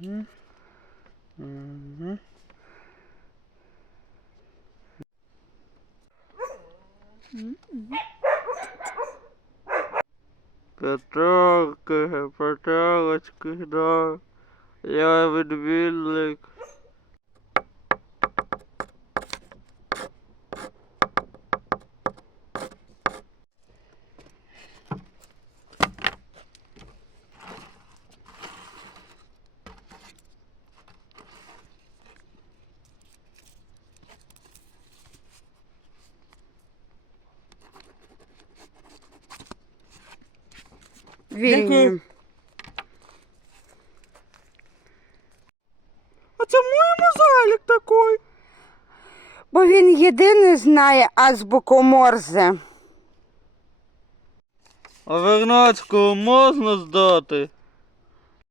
Mm-hmm. Mm-hmm. Petrol, Petrol, let's go down. Yeah, I would be like. Вільні. А це мій мозалік такой. Бо він єдиний знає азбуку Морзе. А вернацьку можна здати?